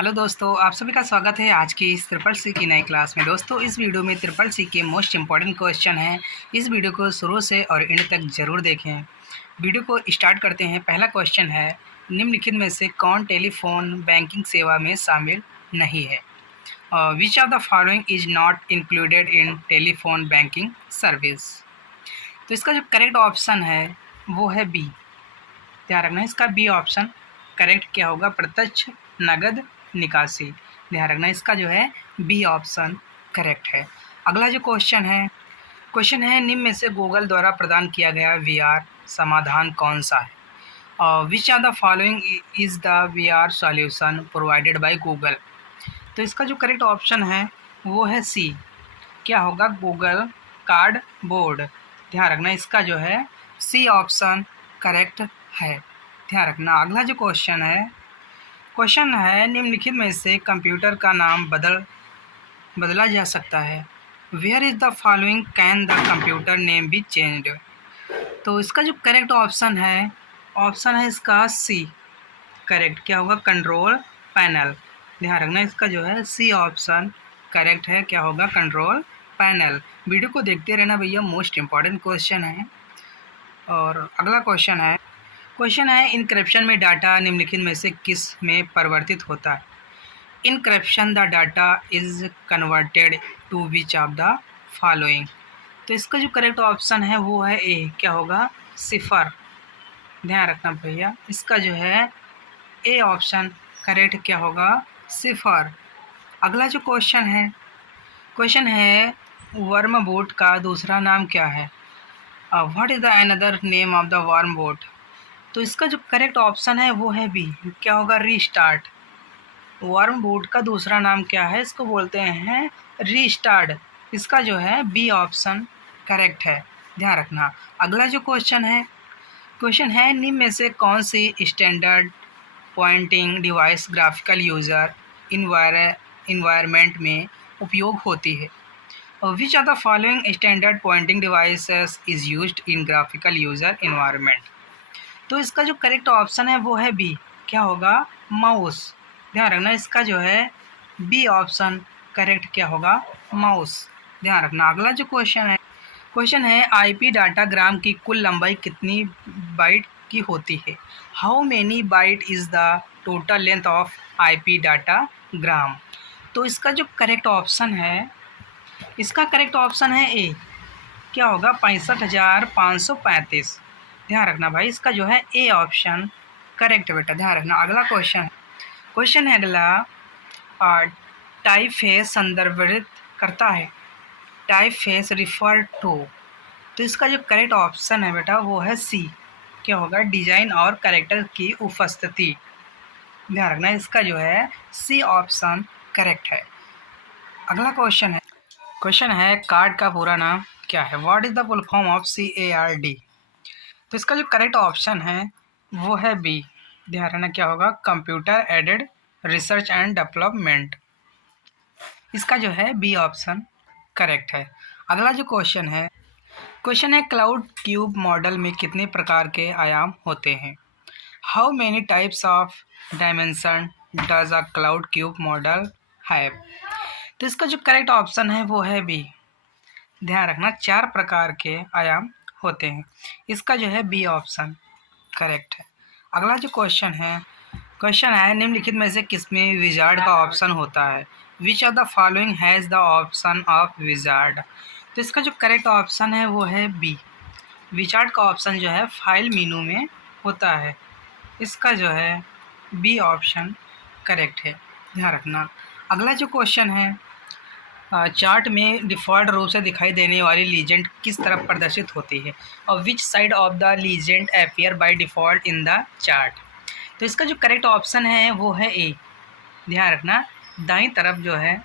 Hello दोस्तों, आप सभी का स्वागत है आज की इस ट्रिपल सी की नई क्लास में। दोस्तों, इस वीडियो में ट्रिपल सी के मोस्ट इम्पॉर्टेंट क्वेश्चन हैं। इस वीडियो को शुरू से और एंड तक ज़रूर देखें। वीडियो को स्टार्ट करते हैं। पहला क्वेश्चन है, निम्नलिखित में से कौन टेलीफोन बैंकिंग सेवा में शामिल नहीं है? Which of the following is not included in telephone banking service? तो इसका जो करेक्ट ऑप्शन है वो है बी। ध्यान रखना, इसका बी ऑप्शन करेक्ट क्या होगा? प्रत्यक्ष नगद निकासी। ध्यान रखना, इसका जो है बी ऑप्शन करेक्ट है। अगला जो क्वेश्चन है निम्न में से गूगल द्वारा प्रदान किया गया वीआर समाधान कौन सा है? Which of the following is the VR solution provided by Google? तो इसका जो करेक्ट ऑप्शन है वो है सी। क्या होगा? Google card board. ध्यान रखना, इसका जो है सी ऑप्शन करेक्ट है। ध्यान रखना। अगला जो क्वेश्चन है निम्नलिखित में से कंप्यूटर का नाम बदला जा सकता है? Where is the following can the computer name be changed? तो इसका जो करेक्ट ऑप्शन है इसका सी करेक्ट। क्या होगा? Control panel. ध्यान रखना, इसका जो है सी ऑप्शन करेक्ट है। क्या होगा? Control panel. वीडियो को देखते रहना भैया, मोस्ट इम्पॉर्टेंट क्वेश्चन है। और अगला क्वेश्चन है इनक्रिप्शन में डाटा निम्नलिखित में से किस में परिवर्तित होता है? Encryption the data is converted to which of the following? तो इसका जो करेक्ट ऑप्शन है वो है ए। क्या होगा? सिफर। ध्यान रखना भैया, इसका जो है ए ऑप्शन करेक्ट। क्या होगा? सिफर। अगला जो क्वेश्चन है वर्मवोट का दूसरा नाम क्या है? What is the another name of the wormwort? तो इसका जो करेक्ट ऑप्शन है वो है बी। क्या होगा? रीस्टार्ट। वर्मवोट का दूसरा नाम क्या है? इसको बोलते हैं रीस्टार्ट। इसका जो है बी ऑप्शन करेक्ट है। ध्यान रखना। अगला जो क्वेश्चन है निम्न में से कौन सी standard pointing device graphical user environment में उपयोग होती है? Which of the following standard pointing devices is used in graphical user environment? तो इसका जो करेक्ट ऑप्शन है वो है बी। क्या होगा? माउस। ध्यान रखना, इसका जो है बी ऑप्शन करेक्ट। क्या होगा? माउस। ध्यान रखना। अगला जो क्वेश्चन है आईपी डाटाग्राम की कुल लंबाई कितनी बाइट की होती है? How many byte is the total length of IP datagram? तो इसका जो करेक्ट ऑप्शन है ए। क्या होगा? 65,535। ध्यान रखना भाई, इसका जो है ए ऑप्शन करेक्ट बेटा। ध्यान रखना। अगला क्वेश्चन है टाइप फेस संदर्भित करता है? Typeface refer to. तो इसका जो करेक्ट ऑप्शन है बेटा वो है सी। क्या होगा? डिजाइन और कैरेक्टर की उपस्थिति। ध्यान रखना, इसका जो है सी ऑप्शन करेक्ट है। अगला क्वेश्चन है कार्ड का पूरा नाम क्या है? What is the full form of CARD? तो इसका जो करेक्ट ऑप्शन है वो है बी। ध्यान रखना, क्या होगा? Computer aided research and development. इसका जो है बी ऑप्शन करेक्ट है। अगला जो क्वेश्चन है क्लाउड क्यूब मॉडल में कितने प्रकार के आयाम होते हैं? How many types of dimension does a cloud cube model have? तो इसका जो करेक्ट ऑप्शन है वो है बी। ध्यान रखना, 4 प्रकार के आयाम होते हैं। इसका जो है बी ऑप्शन करेक्ट है। अगला जो क्वेश्चन है निम्नलिखित में से किसमें विजार्ड का ऑप्शन होता है? Which of the following has the option of wizard? तो इसका जो करेक्ट ऑप्शन है वो है बी। विजार्ड का ऑप्शन जो है फाइल मेनू में होता है। इसका जो है बी ऑप्शन करेक्ट है। ध्यान रखना। अगला जो क्वेश्चन है चार्ट में डिफ़ॉल्ट रूप से दिखाई देने वाली लीजेंड किस तरफ प्रदर्शित होती है? और which side of the legend appear by default in the chart? तो इसका जो करेक्ट ऑप्शन है वो है ए। ध्यान रखना, दाईं तरफ जो है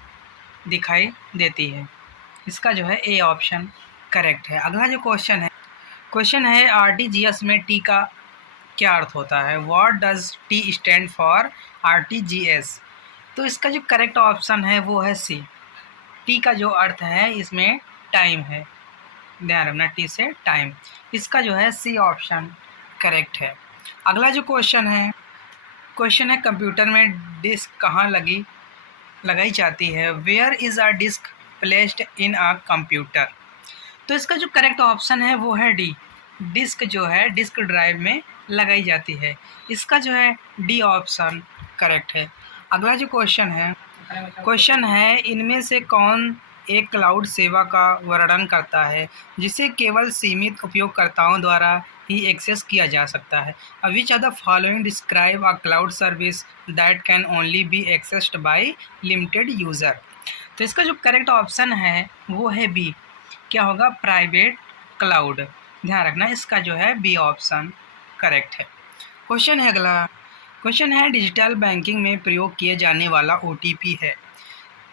दिखाई देती है। इसका जो है ए ऑप्शन करेक्ट है। अगला जो क्वेश्चन है RTGS में टी का क्या अर्थ होता है? What does T stand for RTGS? तो इसका जो करेक्ट ऑप्शन है वो है सी। टी का जो अर्थ है इसमें टाइम है। ध्यान रखना, टी से टाइम। इसका जो है सी ऑप्शन करेक्ट है। अगला जो क्वेश्चन क्वेश्चन है कंप्यूटर में डिस्क कहाँ लगाई जाती है। Where is a disk placed in a computer. तो इसका जो करेक्ट ऑप्शन है वो है डी। डिस्क जो है डिस्क ड्राइव में लगाई जाती है। इसका जो है डी ऑप्शन करेक्ट है। अगला जो क्वेश्चन है इनमें से कौन एक क्लाउड सेवा का वर्णन करता है जिसे केवल सीमित उपयोगकर्ताओं द्वारा ही एक्सेस किया जा सकता है। Which are the following describe a cloud service that can only be accessed by limited user. तो इसका जो करेक्ट ऑप्शन है वो है बी। क्या होगा? Private cloud. ध्यान रखना, इसका जो है बी ऑप्शन करेक्ट है। क्वेश्चन है अगला। क्वेश्चन है डिजिटल बैंकिंग में प्रयोग किए जाने वाला OTP है।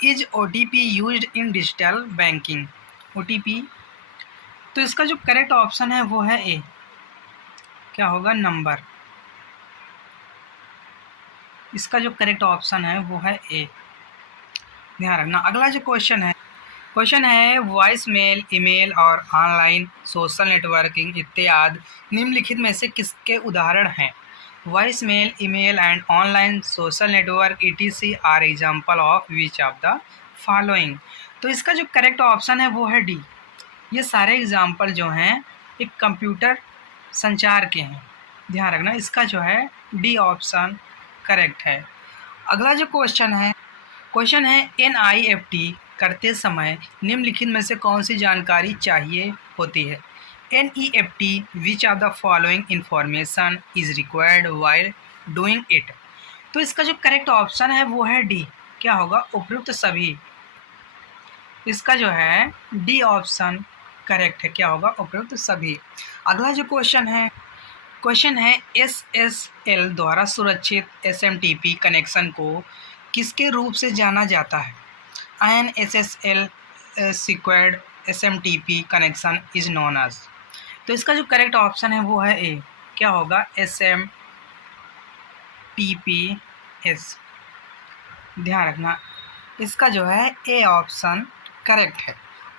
Is OTP used in digital banking? OTP, तो इसका जो करेक्ट ऑप्शन है वो है ए। क्या होगा? नंबर। इसका जो करेक्ट ऑप्शन है वो है ए। ध्यान रखना। अगला जो क्वेश्चन है वॉइस मेल, ईमेल और ऑनलाइन सोशल नेटवर्किंग इत्यादि निम्नलिखित में से किसके उदाहरण हैं? Voice mail, email and online social network ETC are example of which of the following. तो इसका जो करेक्ट ऑप्शन है वो है डी। ये सारे एग्जाम्पल जो हैं एक कंप्यूटर संचार के हैं। ध्यान रखना, इसका जो है डी ऑप्शन करेक्ट है। अगला जो क्वेश्चन है NIFT करते समय निम्नलिखित में से कौन सी जानकारी चाहिए होती है? NEFT which of the following information is required while doing it. तो इसका जो करेक्ट ऑप्शन है वो है डी। क्या होगा? उपयुक्त सभी। इसका जो है डी ऑप्शन करेक्ट है। क्या होगा? उपयुक्त सभी। अगला जो क्वेश्चन है SSL द्वारा सुरक्षित SMTP कनेक्शन को किसके रूप से जाना जाता है? An SSL secured SMTP connection is known as. तो इसका जो करेक्ट ऑप्शन है वो है ए। क्या होगा? SMTPS। ध्यान रखना, इसका जो है ए ऑप्शन करेक्ट है।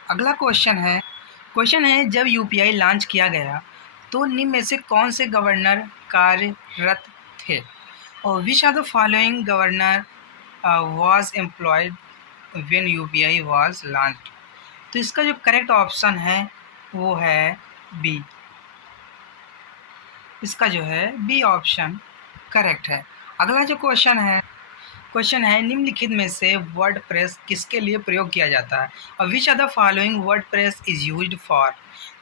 अगला क्वेश्चन है जब UPI लॉन्च किया गया तो निम्न में से कौन से गवर्नर कार्यरत थे? और which are the following governor was employed when UPI was launched. तो इसका जो करेक्ट ऑप्शन है वो है बी। इसका जो है बी ऑप्शन करेक्ट है। अगला जो क्वेश्चन है निम्नलिखित में से वर्डप्रेस किसके लिए प्रयोग किया जाता है? और which are the following WordPress is used for.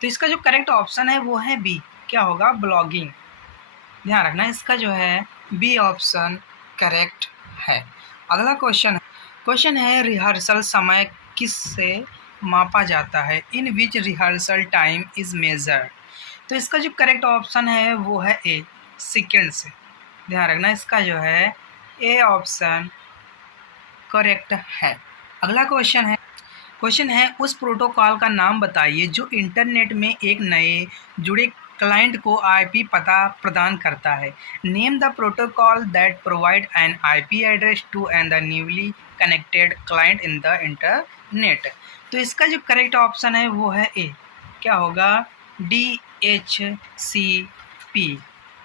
तो इसका जो करेक्ट ऑप्शन है वो है बी। क्या होगा? ब्लॉगिंग। ध्यान रखना, इसका जो है बी ऑप्शन करेक्ट है। अगला क्वेश्चन है रिहर्सल समय किससे मापा जाता है? In which rehearsal time is measured. तो इसका जो करेक्ट ऑप्शन है वो है ए, सेकेंड से। ध्यान रखना, इसका जो है ए ऑप्शन करेक्ट है। अगला क्वेश्चन है उस प्रोटोकॉल का नाम बताइए जो इंटरनेट में एक नए जुड़े क्लाइंट को IP पता प्रदान करता है। Name the protocol that provide an IP address to and the newly connected client in the internet. तो इसका जो करेक्ट ऑप्शन है वो है ए। क्या होगा? DHCP।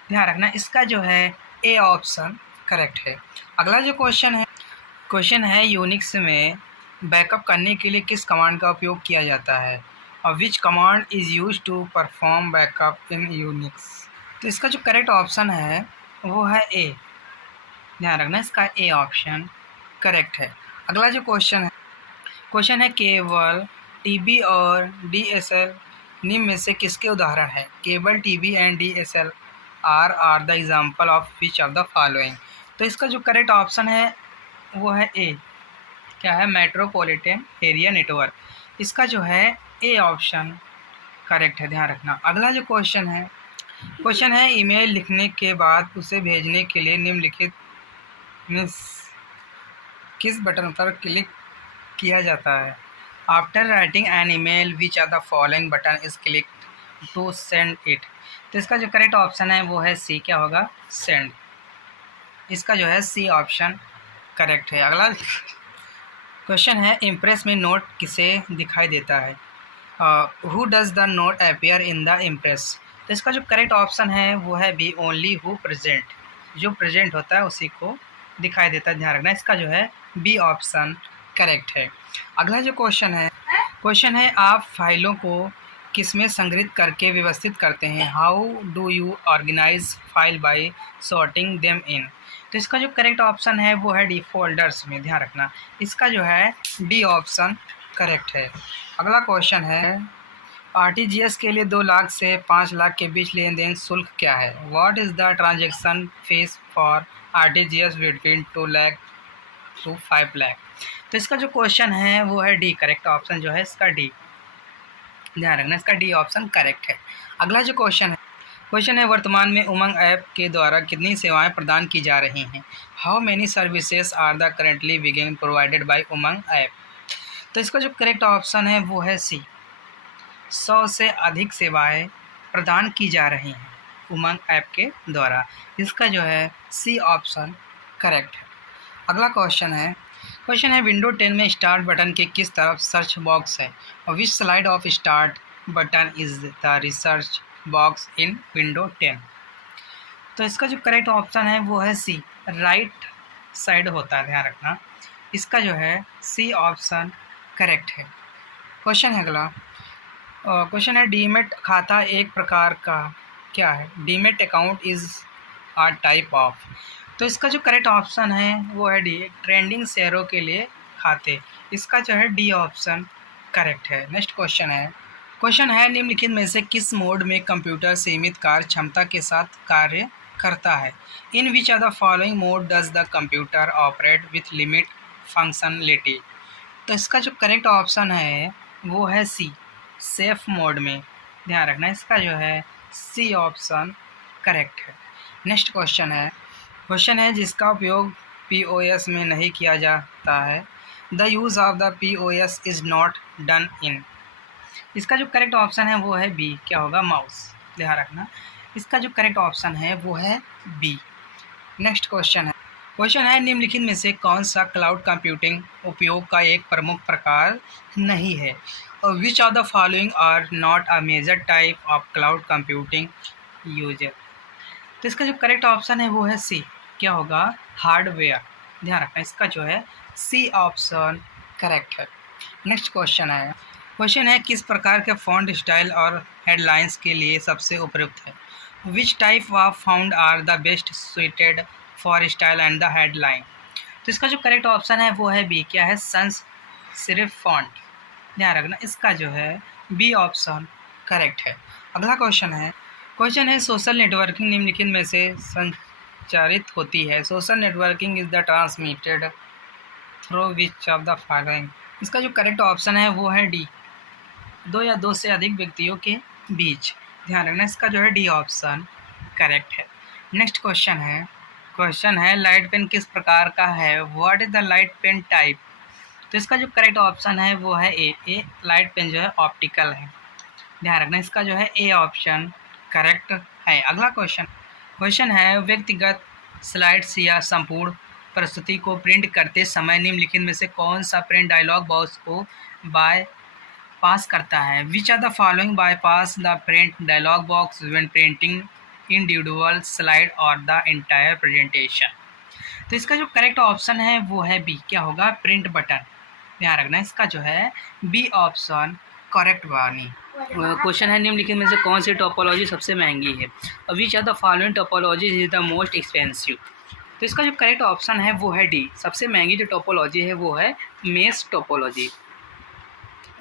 ध्यान रखना, इसका जो है ए ऑप्शन करेक्ट है। अगला जो क्वेश्चन है यूनिक्स में बैकअप करने के लिए किस कमांड का उपयोग किया जाता है? और which command is use to perform backup in Unix. तो इसका जो करेक्ट ऑप्शन है वो है ए। ध्यान रखना, इसका ए ऑप्शन करेक्ट है। अगला जो क्वेश्चन है केबल टीवी और DSL निम्न में से किसके उदाहरण है? Cable TV and DSL are the example of which of the following. तो इसका जो करेक्ट ऑप्शन है वो है ए। क्या है? Metropolitan area network. इसका जो है ए ऑप्शन करेक्ट है। ध्यान रखना। अगला जो क्वेश्चन है ईमेल लिखने के बाद उसे भेजने के लिए निम्नलिखित में किस बटन पर क्लिक किया जाता है? After writing an email which are the following button is click to send it. तो इसका जो करेक्ट ऑप्शन है वो है सी। क्या होगा? सेंड। इसका जो है सी ऑप्शन करेक्ट है। अगला क्वेश्चन है इम्प्रेस में नोट किसे दिखाई देता है? Who does the note appear in the impress. तो इसका जो करेक्ट ऑप्शन है वो है बी, ओनली हु प्रेजेंट। जो प्रेजेंट होता है उसी को दिखाई देता है, ध्यान रखना। इसका जो है बी ऑप्शन करेक्ट है। अगला जो क्वेश्चन है आप फाइलों को किसमें संग्रहित करके व्यवस्थित करते हैं? How do you organise file by sorting them in? तो इसका जो करेक्ट ऑप्शन है वो है डी, फोल्डर्स में, ध्यान रखना। इसका जो है डी ऑप्शन करेक्ट है। अगला क्वेश्चन है आरटीजीएस के लिए 2 लाख से 5 लाख के बीच लेन देन शुल्क क्या है? What is the transaction fee for RTGS between 2 lakh to 5 lakh? तो इसका जो क्वेश्चन है वो है डी, करेक्ट ऑप्शन जो है इसका डी, ध्यान रखना। इसका डी ऑप्शन करेक्ट है। अगला जो क्वेश्चन है वर्तमान में उमंग ऐप के द्वारा कितनी सेवाएं प्रदान की जा रही हैं? How many services are the currently begin provided by Umang app? तो इसका जो करेक्ट ऑप्शन है वो है सी, 100 से अधिक सेवाएं प्रदान की जा रही हैं उमंग ऐप के द्वारा। इसका जो है सी ऑप्शन करेक्ट है। अगला क्वेश्चन है विंडो 10 में स्टार्ट बटन के किस तरफ सर्च बॉक्स है? और which slide of start button is the research box in window 10? तो इसका जो करेक्ट ऑप्शन है वो है सी, राइट साइड होता है, ध्यान रखना। इसका जो है सी ऑप्शन करेक्ट है। अगला क्वेश्चन है डीमेट खाता एक प्रकार का क्या है? Demat account is a type of. तो इसका जो करेक्ट ऑप्शन है वो है डी, ट्रेंडिंग शेयरों के लिए खाते। इसका जो है डी ऑप्शन करेक्ट है। नेक्स्ट क्वेश्चन है निम्नलिखित में से किस मोड में कंप्यूटर सीमित कार्य क्षमता के साथ कार्य करता है? In which are the following mode does the computer operate with limit functionality? तो इसका जो करेक्ट ऑप्शन है वो है सी, सेफ मोड में, ध्यान रखना। इसका जो है सी ऑप्शन करेक्ट है। नेक्स्ट क्वेश्चन है जिसका उपयोग पीओएस में नहीं किया जाता है। The use of the POS is not done in. इसका जो करेक्ट ऑप्शन है वो है बी, क्या होगा? माउस, ध्यान रखना। इसका जो करेक्ट ऑप्शन है वो है बी। नेक्स्ट क्वेश्चन है निम्नलिखित में से कौन सा क्लाउड कंप्यूटिंग उपयोग का एक प्रमुख प्रकार नहीं है? Which of the following are not a major type of cloud computing user? तो इसका जो करेक्ट ऑप्शन है वो है सी, क्या होगा? हार्डवेयर, ध्यान रखना। इसका जो है सी ऑप्शन करेक्ट है। नेक्स्ट क्वेश्चन है किस प्रकार के फॉन्ट स्टाइल और हेडलाइंस के लिए सबसे उपयुक्त है? Which type of font are the best suited for style and the headline? तो इसका जो करेक्ट ऑप्शन है वो है बी, क्या है? सन्स सिर्फ फॉन्ट, ध्यान रखना। इसका जो है बी ऑप्शन करेक्ट है। अगला क्वेश्चन है सोशल नेटवर्किंग निम्नलिखित में से संचारित होती है? Social networking is the transmitted through which of the following? इसका जो करेक्ट ऑप्शन है वो है डी, 2 या 2 से अधिक व्यक्तियों के बीच, ध्यान रखना। इसका जो है डी ऑप्शन करेक्ट है। नेक्स्ट क्वेश्चन है लाइट पेन किस प्रकार का है? What is the light pen type? तो इसका जो करेक्ट ऑप्शन है वो है ए, लाइट पेन जो है ऑप्टिकल है, ध्यान रखना। इसका जो है ए ऑप्शन करेक्ट है। अगला क्वेश्चन है व्यक्तिगत स्लाइड्स या संपूर्ण प्रस्तुति को प्रिंट करते समय निम्नलिखित में से कौन सा प्रिंट डायलॉग बॉक्स को बाय पास करता है? Which are the following bypass the print dialog box when printing individual slide और द एंटायर प्रेजेंटेशन? तो इसका जो करेक्ट ऑप्शन है वो है बी, क्या होगा? प्रिंट बटन, ध्यान रखना। इसका जो है बी ऑप्शन करेक्ट वानी। क्वेश्चन है निम्नलिखित में से कौन सी टोपोलॉजी सबसे महंगी है? Which are the following topology is the most expensive? तो इसका जो करेक्ट ऑप्शन है वो है डी, सबसे महंगी जो टोपोलॉजी है वो है मेश टोपोलॉजी,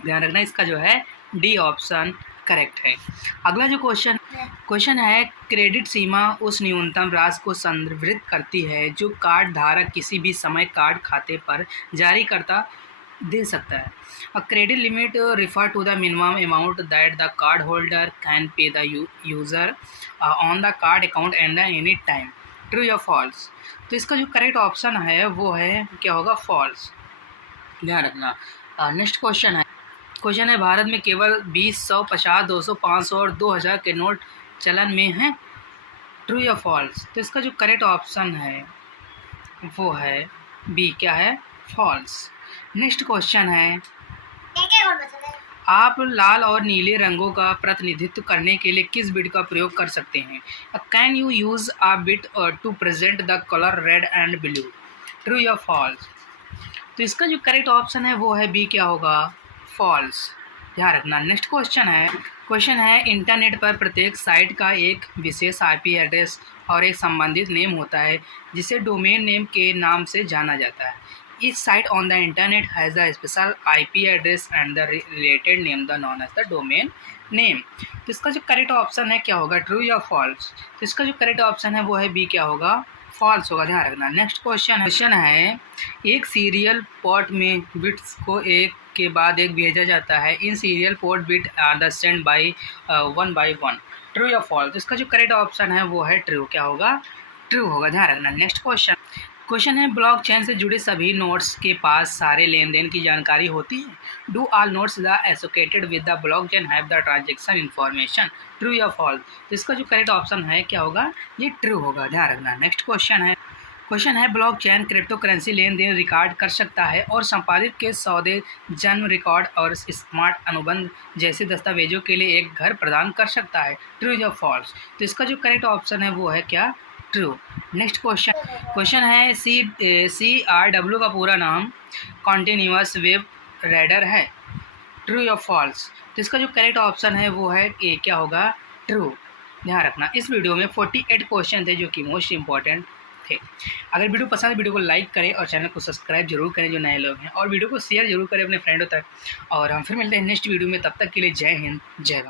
ध्यान रखना। इसका जो है डी ऑप्शन करेक्ट है। अगला जो क्वेश्चन है क्रेडिट सीमा उस न्यूनतम राशि को संदर्भित करती है जो कार्ड धारक किसी भी समय कार्ड खाते पर जारीकर्ता दे सकता है। A credit limit refer to the minimum amount that the card holder can pay the user on the card account and any time, true या फॉल्स? तो इसका जो करेक्ट ऑप्शन है वो है, क्या होगा? फॉल्स, ध्यान रखना। नेक्स्ट क्वेश्चन है भारत में केवल 20, 100, 50, 200, 500 और 2000 के नोट चलन में हैं, ट्रू या फॉल्स? तो इसका जो करेक्ट ऑप्शन है वो है बी, क्या है? फॉल्स। नेक्स्ट क्वेश्चन है आप लाल और नीले रंगों का प्रतिनिधित्व करने के लिए किस बिट का प्रयोग कर सकते हैं? Can you use a bit to present the colour red and blue? True या फॉल्स? तो इसका जो करेक्ट ऑप्शन है वो है बी, क्या होगा? फॉल्स। ध्यान रखना। नेक्स्ट क्वेश्चन है इंटरनेट पर प्रत्येक साइट का एक विशेष आईपी एड्रेस और एक संबंधित नेम होता है जिसे डोमेन नेम के नाम से जाना जाता है। Each site on the internet has a special IP address and the related name the known as the domain name। तो इसका जो करेक्ट ऑप्शन है क्या होगा? ट्रू या फॉल्स? तो इसका जो करेक्ट ऑप्शन है वो है बी, क्या होगा? फॉल्स होगा। ध्यान रखना। नेक्स्ट क्वेश्चन है एक सीरियल पोर्ट में बिट्स को एक के बाद एक भेजा जाता है। In serial port bit are the send by 1 by 1। True या फॉल्स? तो इसका जो करेक्ट ऑप्शन है वो है ट्रू। क्या होगा? ट्रू होगा। ध्यान रखना। नेक्स्ट क्वेश्चन है ब्लॉकचेन से जुड़े सभी नोड्स के पास सारे लेन देन की जानकारी होती है। Do all nodes the associated with the blockchain have the transaction information? True या फॉल्स? तो इसका जो करेक्ट ऑप्शन है क्या होगा? ये ट्रू होगा। ध्यान रखना। नेक्स्ट क्वेश्चन है ब्लॉकचेन क्रिप्टो करेंसी लेन देन रिकॉर्ड कर सकता है और संपादित के सौदे, जन्म रिकॉर्ड और स्मार्ट अनुबंध जैसे दस्तावेजों के लिए एक घर प्रदान कर सकता है। ट्रू या फॉल्स? तो इसका जो करेक्ट ऑप्शन है वो है क्या? ट्रू। नेक्स्ट क्वेश्चन है CRW का पूरा नाम कॉन्टिन्यूअस वेब रेडर है। ट्रू या फॉल्स? तो इसका जो करेक्ट ऑप्शन है वो है ए, क्या होगा? ट्रू। ध्यान रखना। इस वीडियो में 48 क्वेश्चन थे जो कि मोस्ट इंपॉर्टेंट थे। अगर वीडियो पसंद है वीडियो को लाइक करें और चैनल को सब्सक्राइब जरूर करें जो नए लोग हैं, और वीडियो को शेयर जरूर करें अपने फ्रेंडों तक। और हम फिर मिलते हैं नेक्स्ट वीडियो में। तब तक के लिए जय हिंद, जय भारत।